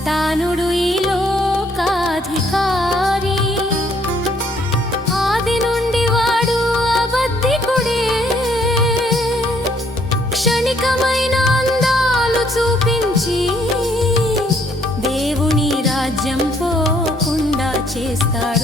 సతానుడు ఈ లోకాధికారి. ఆది నుండి వాడు అబద్ధికుడే. క్షణికమైన అందాలు చూపించి దేవుని రాజ్యం పోకుండా చేస్తాడు.